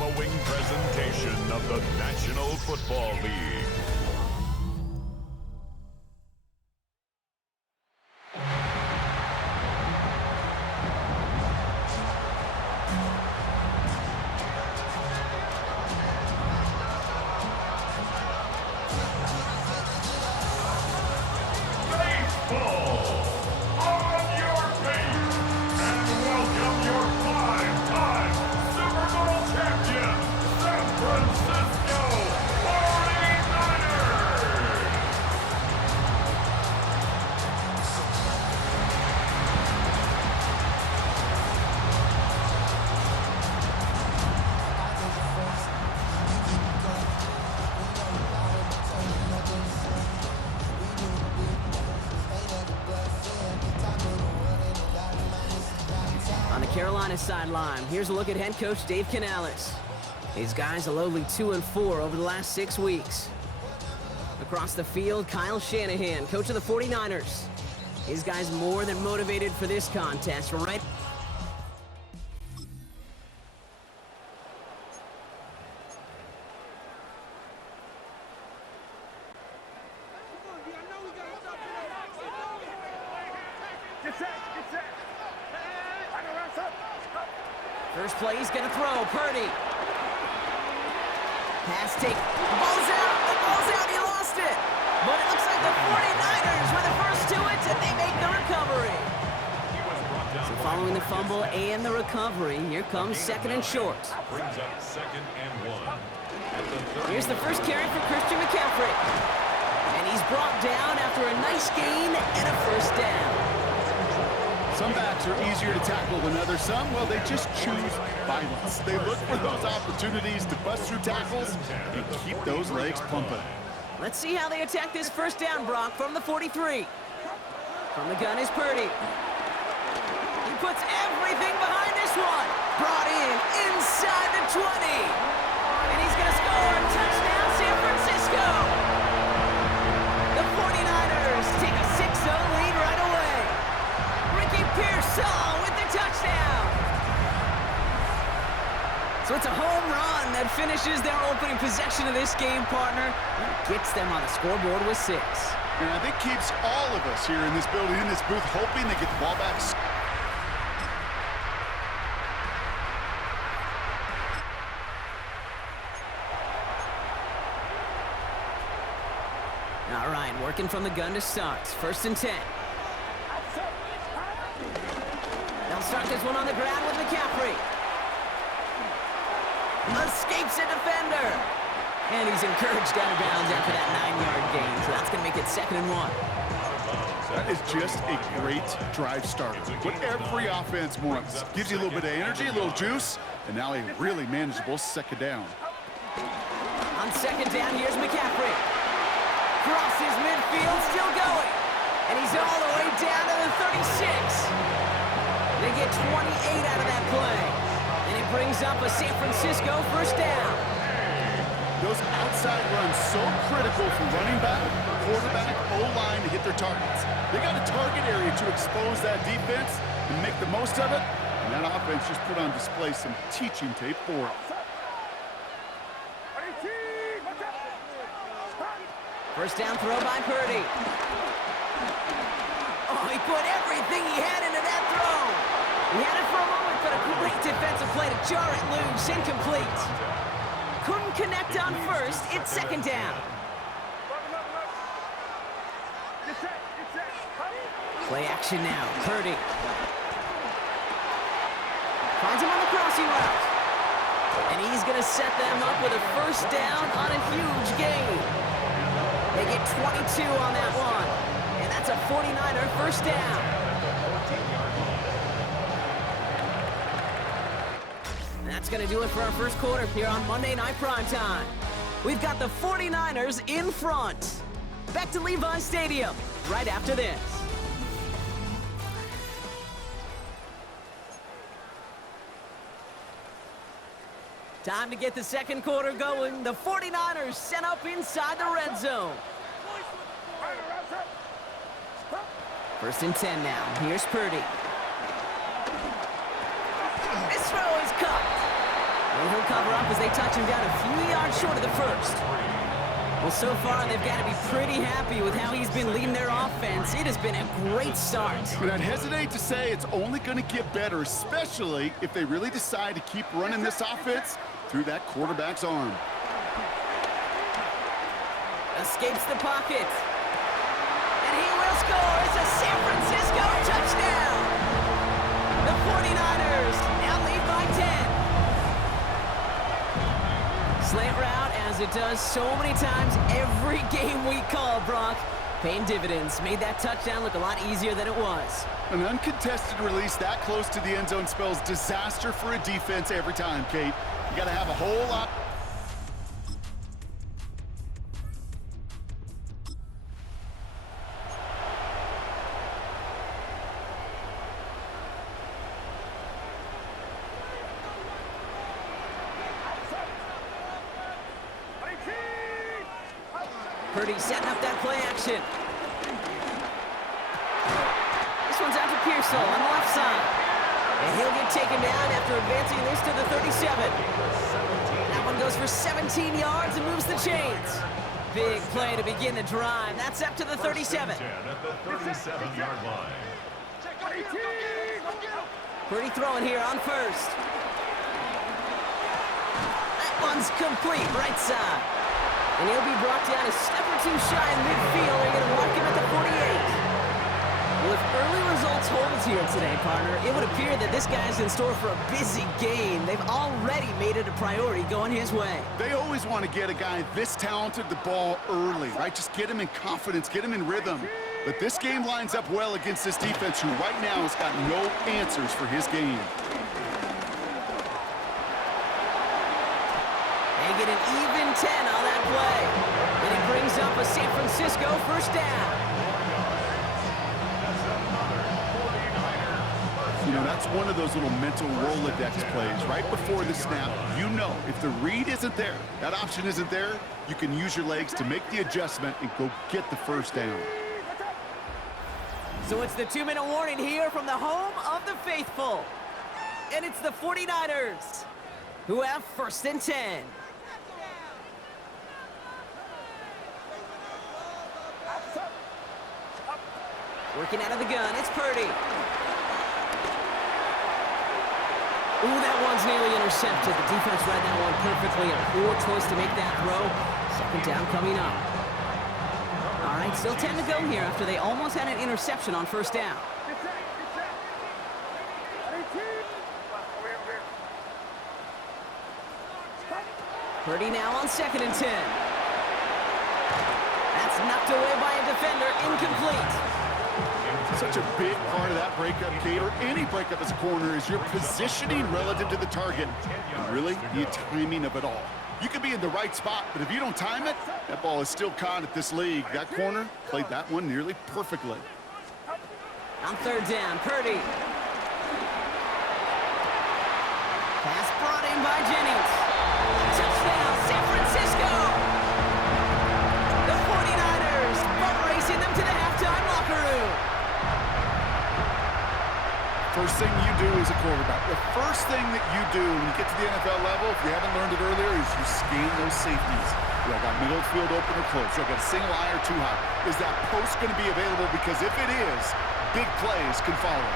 mind-blowing presentation of the National Football League. Carolina sideline. Here's a look at head coach Dave Canales. These guys a lowly 2-4 over the last 6 weeks. Across the field, Kyle Shanahan, coach of the 49ers. These guys more than motivated for this contest, right? First play, he's going to throw. Purdy. Pass take. Ball's out. The ball's out. He lost it. But it looks like the 49ers were the first to it, and they make the recovery. So following the fumble and the recovery, here comes second and short. Brings up 2nd and 1. Here's the first carry for Christian McCaffrey. And he's brought down after a nice gain and a first down. Some backs are easier to tackle than others. Some, well, they just choose violence. They look for those opportunities to bust through tackles and keep those legs pumping. Let's see how they attack this first down, Brock, from the 43. From the gun is Purdy. He puts everything behind this one. Brought in inside the 20. And he's going to score a touchdown, San Francisco. The 49ers take a 6-0 lead right away. Pearsall with the touchdown. So it's a home run that finishes their opening possession of this game, partner, and gets them on the scoreboard with 6. And I think keeps all of us here in this building, in this booth, hoping they get the ball back. All right, working from the gun to start. 1st and 10. They'll start this one on the ground with McCaffrey. Escapes a defender. And he's encouraged out of bounds after that 9-yard gain. So that's going to make it 2nd and 1. That is just a great drive starter. What every offense wants. Gives you a little bit of energy, a little juice, and now a really manageable 2nd down. On 2nd down, here's McCaffrey. Crosses midfield, still going. And he's all the way down to the 36. They get 28 out of that play. And it brings up a San Francisco first down. Those outside runs so critical for running back, quarterback, O-line to hit their targets. They got a target area to expose that defense and make the most of it. And that offense just put on display some teaching tape for it. First down throw by Purdy. Oh, he put everything he had into that throw. He had it for a moment, but a great defensive play to jar it loose. Incomplete. Couldn't connect on first. It's 2nd down. Play action now. Purdy. Finds him on the crossing route. And he's going to set them up with a first down on a huge gain. They get 22 on that one. And that's a 49er first down. That's going to do it for our first quarter here on Monday Night Primetime. We've got the 49ers in front. Back to Levi Stadium right after this. Time to get the second quarter going. The 49ers set up inside the red zone. 1st and 10 now. Here's Purdy. This throw is caught. And he'll cover up as they touch him down a few yards short of the first. Well, so far, they've got to be pretty happy with how he's been leading their offense. It has been a great start. And I'd hesitate to say it's only going to get better, especially if they really decide to keep running this offense through that quarterback's arm. Escapes the pocket. And he will score. It's a San Francisco touchdown. The 49ers now lead by 10. Slant route, as it does so many times every game we call, Brock. Paying dividends. Made that touchdown look a lot easier than it was. An uncontested release that close to the end zone spells disaster for a defense every time, Kate. You got to have a whole lot. Purdy setting up that play action. This one's out to Pearsall on the left side. And he'll get taken down after advancing this to the 37. That one goes for 17 yards and moves the chains. Big play to begin the drive. That's up to the 37. At the 37-yard line. Purdy throwing here on first. That one's complete, right side. And he'll be brought down a step or two shy in midfield. They're going to mark him at the 48. Well, if early results hold here today, partner, it would appear that this guy's in store for a busy game. They've already made it a priority going his way. They always want to get a guy this talented the ball early, right? Just get him in confidence, get him in rhythm. But this game lines up well against this defense, who right now has got no answers for his game. They get an even 10 on that play. And it brings up a San Francisco first down. You know, that's one of those little mental Rolodex plays. Right before the snap, you know if the read isn't there, that option isn't there, you can use your legs to make the adjustment and go get the first down. So it's the 2-minute warning here from the home of the faithful. And it's the 49ers who have first and 10. Working out of the gun, it's Purdy. Ooh, that one's nearly intercepted. The defense read that one perfectly. A poor choice to make that throw. Second down coming up. All right, still 10 to go here after they almost had an interception on first down. Purdy now on second and 10. That's knocked away by a defender, incomplete. Such a big part of that breakup, Kate, or any breakup as a corner, is your positioning relative to the target. And really, the timing of it all. You could be in the right spot, but if you don't time it, that ball is still caught at this league. That corner played that one nearly perfectly. On third down, Purdy. Pass brought in by Jennings. Touchdown, San Francisco! The 49ers butt racing them to the halftime locker room. First thing you do as a quarterback, the first thing that you do when you get to the NFL level, if you haven't learned it earlier, is you scan those safeties. Do I got middle field open or close? Do I got a single eye or too high? Is that post going to be available? Because if it is, big plays can follow.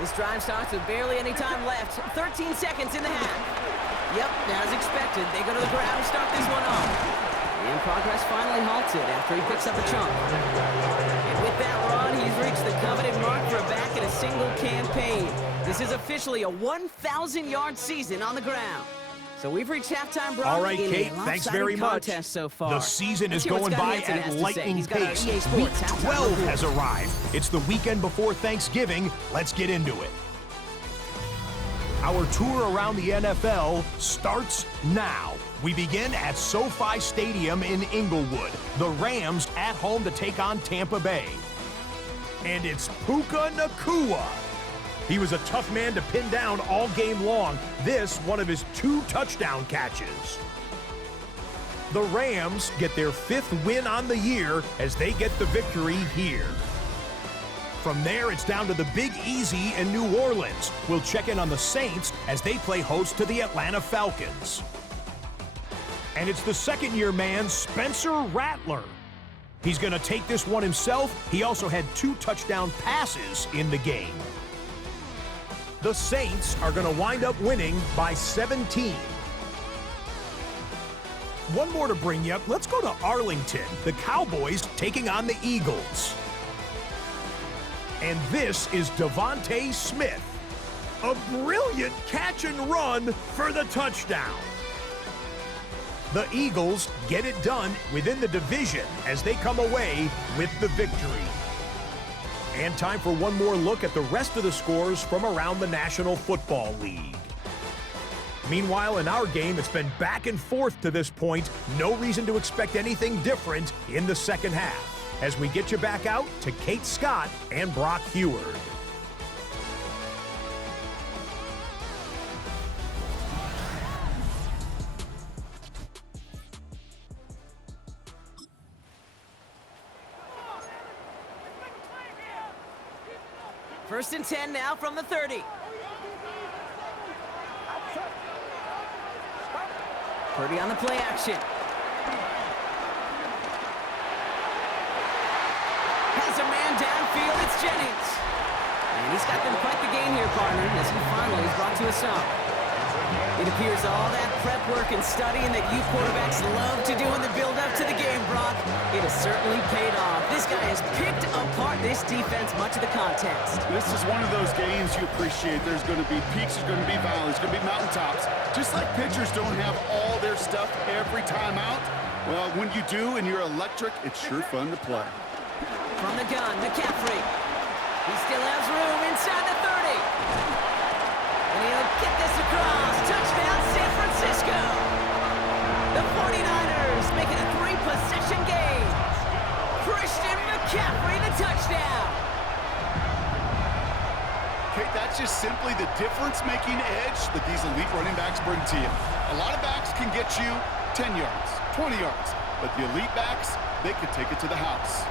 This drive starts with barely any time left. 13 seconds in the half. Yep, as expected, they go to the ground to start this one off. And progress finally halted after he picks up a chunk. And with that run, he's reached the coveted mark for a back in a single campaign. This is officially a 1,000-yard season on the ground. So we've reached halftime, Brock. All right, Kate, thanks very much. So far. The season is Let's hear what going Scott by Hansen at has to say. lightning He's got our pace. EA Week Sports halftime 12 report. has arrived. It's the weekend before Thanksgiving. Let's get into it. Our tour around the NFL starts now. We begin at SoFi Stadium in Inglewood. The Rams at home to take on Tampa Bay. And it's Puka Nacua. He was a tough man to pin down all game long. This, one of his 2 touchdown catches. The Rams get their 5th win on the year as they get the victory here. From there, it's down to the Big Easy in New Orleans. We'll check in on the Saints as they play host to the Atlanta Falcons. And it's the second-year man, Spencer Rattler. He's going to take this one himself. He also had 2 touchdown passes in the game. The Saints are going to wind up winning by 17. One more to bring you. Let's go to Arlington. The Cowboys taking on the Eagles. And this is Devontae Smith. A brilliant catch and run for the touchdown. The Eagles get it done within the division as they come away with the victory. And time for one more look at the rest of the scores from around the National Football League. Meanwhile, in our game, it's been back and forth to this point. No reason to expect anything different in the second half, as we get you back out to Kate Scott and Brock Heward. First and 10 now from the 30. Purdy on the play action. Has a man downfield, it's Jennings. And he's got them quite the gain here, partner, as he finally is brought to a stop. It appears all that prep work and studying that you quarterbacks love to do in the build-up to the game, Brock, it has certainly paid off. This guy has picked apart this defense much of the contest. This is one of those games you appreciate. There's going to be peaks, there's going to be valleys, there's going to be mountaintops. Just like pitchers don't have all their stuff every time out, well, when you do and you're electric, it's sure fun to play. From the gun, McCaffrey. He still has room inside the 30. And he'll get this across. Touchdown, San Francisco. The 49ers make it a 3-possession game. Christian McCaffrey, the touchdown. Okay, that's just simply the difference-making edge that these elite running backs bring to you. A lot of backs can get you 10 yards, 20 yards, but the elite backs, they can take it to the house.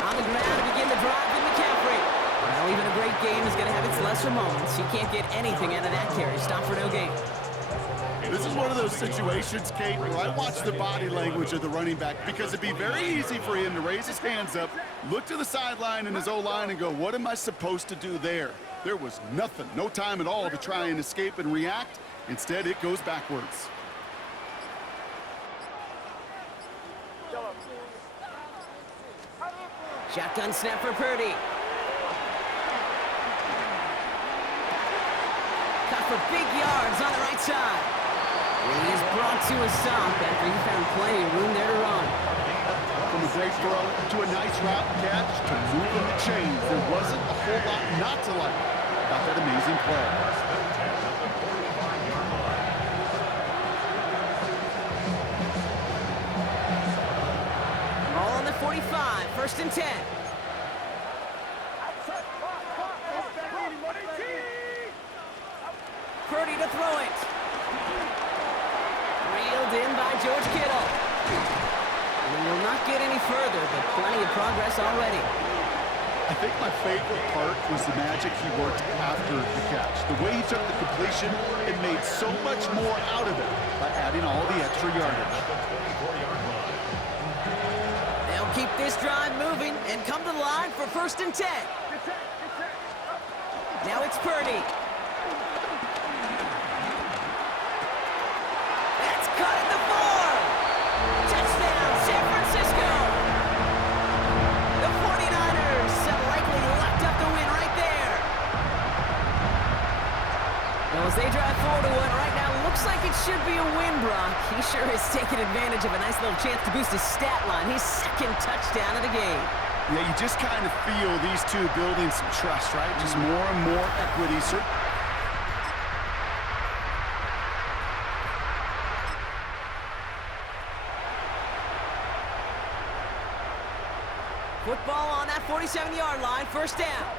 On the ground to begin the drive in McCaffrey. Well, even a great game is going to have its lesser moments. He can't get anything out of that carry. Stop for no gain. This is one of those situations, Kate, where I watch the body language of the running back because it'd be very easy for him to raise his hands up, look to the sideline and his O-line and go, what am I supposed to do there? There was nothing, no time at all to try and escape and react. Instead, it goes backwards. Shotgun snap for Purdy. Cut for big yards on the right side. And he is brought to a stop after he found plenty of room there to run. From a great throw to a nice route catch to moving the chains, there wasn't a whole lot not to like about that amazing play. All on the 45, first and 10. Purdy to throw it. Reeled in by George Kittle. And he will not get any further, but plenty of progress already. I think my favorite part was the magic he worked after the catch. The way he took the completion and made so much more out of it by adding all the extra yardage. They'll keep this drive moving and come to the line for first and 10. Now it's Purdy. That's cut at the 4. Touchdown, San Francisco. The 49ers have likely locked up the win right there. Well, as they drive forward to what right now looks Looks like it should be a win, Brock. He sure is taking advantage of a nice little chance to boost his stat line. His second touchdown of the game. Yeah, you just kind of feel these two building some trust, right? Just more and more equity. Football on that 47-yard line, first down.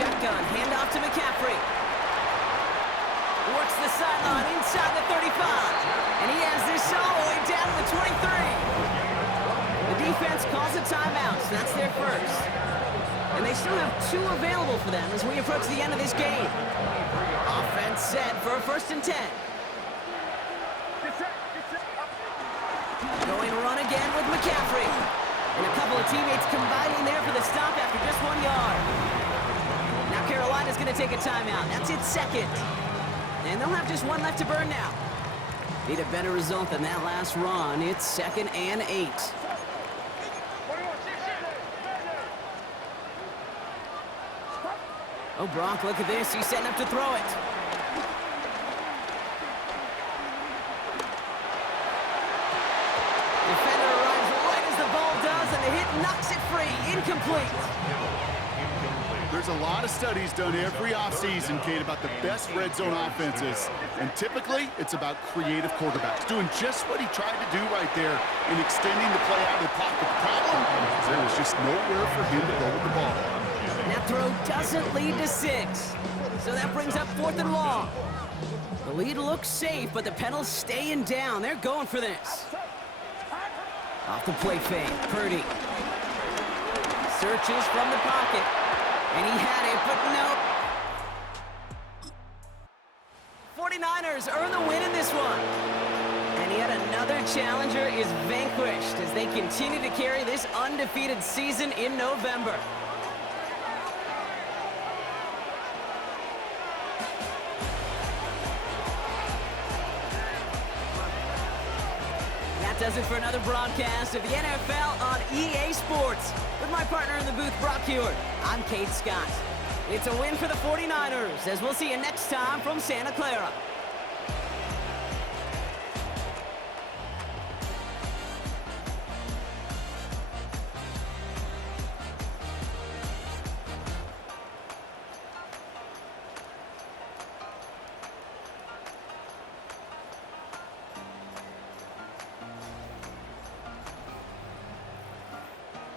Shotgun, handoff to McCaffrey. Works the sideline inside the 35. And he has this all the way down to the 23. The defense calls a timeout, so that's their first. And they still have 2 available for them as we approach the end of this game. Offense set for a 1st and 10. Going run again with McCaffrey. And a couple of teammates combining there for the stop after just 1 yard. Now Carolina's going to take a timeout. That's its second. And they'll have just 1 left to burn now. Need a better result than that last run. It's 2nd and 8. Oh, Brock, look at this. He's setting up to throw it. Defender arrives right as the ball does, and the hit knocks it free. Incomplete. There's a lot of studies done every offseason, Kate, about the best red zone offenses. And typically, it's about creative quarterbacks, doing just what he tried to do right there in extending the play out of the pocket. The problem is there was just nowhere for him to go with the ball. That throw doesn't lead to 6. So that brings up 4th and long. The lead looks safe, but the penalty's staying down. They're going for this. Off the play fake, Purdy. Searches from the pocket. And he had it, but no. 49ers earn the win in this one. And yet another challenger is vanquished as they continue to carry this undefeated season in November. That does it for another broadcast of the NFL on EA Sports. With my partner in the booth, Brock Hewitt, I'm Kate Scott. It's a win for the 49ers, as we'll see you next time from Santa Clara.